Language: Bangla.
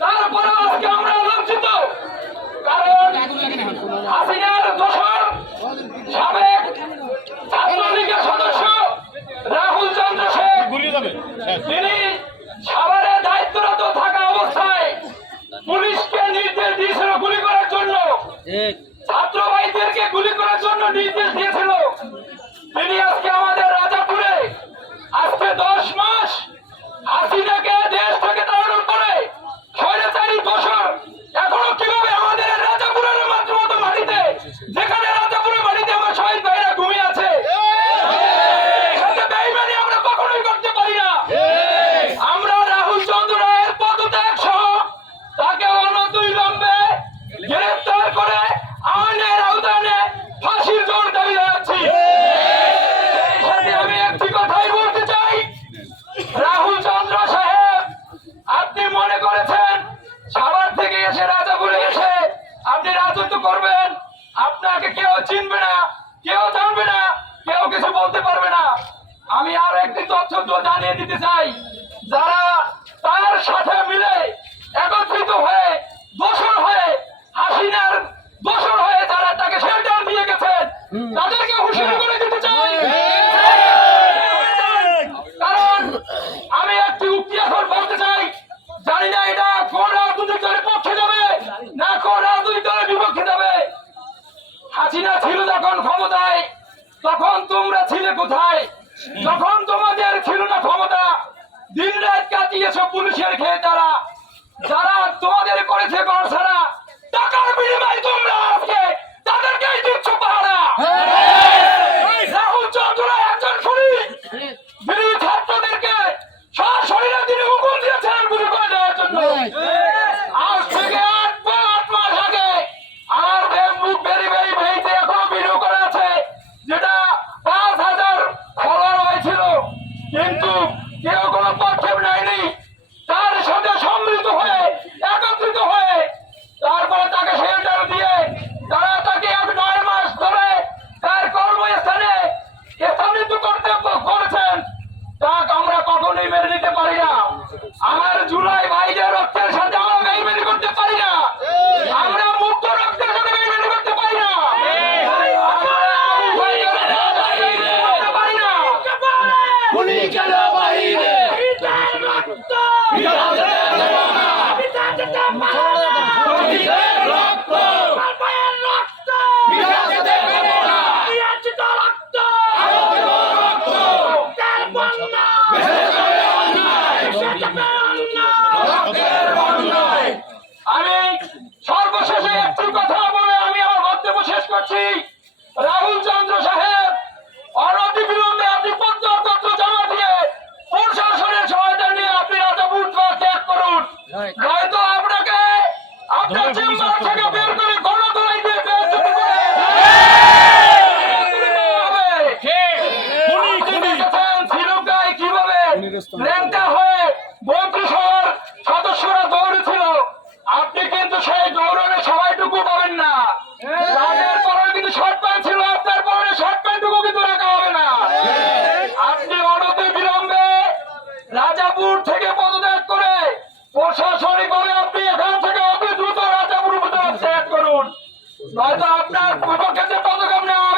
তারপরে আজকে আমরা লজ্জিত কারণ হাসিনার দোষর সাবেক ছাত্রলীগের সদস্য রাহুল চন্দ্র শেখ। তিনি সাভারে দায়িত্বরত থাকা অবস্থায় পুলিশকে নির্দেশ দিয়েছিল গুলি করার জন্য। ছাত্র ভাইদেরকে গুলি করার জন্য নির্দেশ দিয়েছিল তিনি আজকে আমাদের রাজাপুরে আজকে দশ মাস হাসিনাকে দেশ থেকে তাড়ানোর পরে স্বৈরাচারী দোষর এখনও কীভাবে আমাদের এই রাজাপুরের মাত্র মতো মাটিতে যেখানে রাজাপুরের মাটিতে আমার শহীদ ভাইরা ঘুমিয়ে আছে এর সাথে বেইমানি আমরা কখনোই করতে পারি না আমরা রাহুল চন্দ্র রায়ের পদত্যাগ সহ তাকে অনতিবিলম্বে গ্রেফতার করে আইনের আওতায় ফাঁসির জোর দাবি জানাচ্ছি এই সাথে আমি একটি কথাই বলতে চাই রাহুল চন্দ্র সাহেব আপনি মনে করেছেন সাভার রাজা বলে এসে, আপনি রাজত্ব করবেন। আপনাকে কেউ চিনবে না, কেউ জানবে না, কেউ কিছু বলতে পারবে না। আমি আর একটি তথ্য জানিয়ে দিতে চাই। যারা তার সাথে মিলে একত্রিত হয়ে দোষর হয়ে হাসিনার দোষর হয়ে যারা তাকে শেল্টার দিয়ে গেছেন তাদেরকে হুঁশিয়ারি করে দিতে চাই কারণ আমি একটি উক্তি এখন বলতে চাই জানি না এটা কোন রাজনৈতিক দলের পক্ষে যাবে না কোন রাজনৈতিক দলের বিপক্ষে যাবে হাসিনা ছিল যখন ক্ষমতায় তখন তোমরা ছিলে কোথায়? যখন তোমাদের ছিল না ক্ষমতা, দিন রাত কাটিয়েছ পুলিশের খেয়ে তারা। যারা তোমাদের করেছে বারসারা কিন্তু কেউ কোনো পদক্ষেপ নেয়নি। তার সাথে সম্মিলিত হয়ে, একত্রিত হয়ে, তারপরে তাকে শেল্টার দিয়ে তারা তাকে এক নয় মাস ধরে তার কর্মস্থানে স্থানিত করতে করেছেন। তা আমরা কখনোই মেনে নিতে পারি না। আমার জুলাই ভাইদের রক্তের সাথে আমরা বেইমানি করতে পারি না আমরা মুক্ত রক্তের সাথে বেইমানি করতে পারি না আমরা আবু ভাইদের বেইমানি করতে পারি না। খুনি কেন বাহিরে খুনিদের রক্ত বিরাজতে দেব না আরও দেব রক্ত ভেসে যাবে অন্যায় রক্তের বন্যায় আমি সর্বশেষে একটি কথা বলে আমি আমার বক্তব্য শেষ করছি রাহুল চন্দ্র সাহেব অনতি বিলম্বে আপনি পত্র জমা দিয়ে প্রশাসনের সহায়তা নিয়ে আপনি রাজাপুর ত্যাগ করুন নয়তো আপনাকে আপনার চেম্বার থেকে বের করে গণতলাই দিয়ে বের করে ল্যাংটা হয়ে মন্ত্রিসভার সদস্যরা দৌড়েছিল। আপনি কিন্তু সেই দৌড়নে সবাইটুকু পাবেন না। তাদের পরে কিন্তু শর্ট প্যান্ট ছিল আপনার পরে শর্ট প্যান্টটুকু কিন্তু রাখা হবে না। আপনি অনতি বিলম্বে রাজাপুর থেকে নয়তো আপনার পাপা খেতে পাদক নেওয়া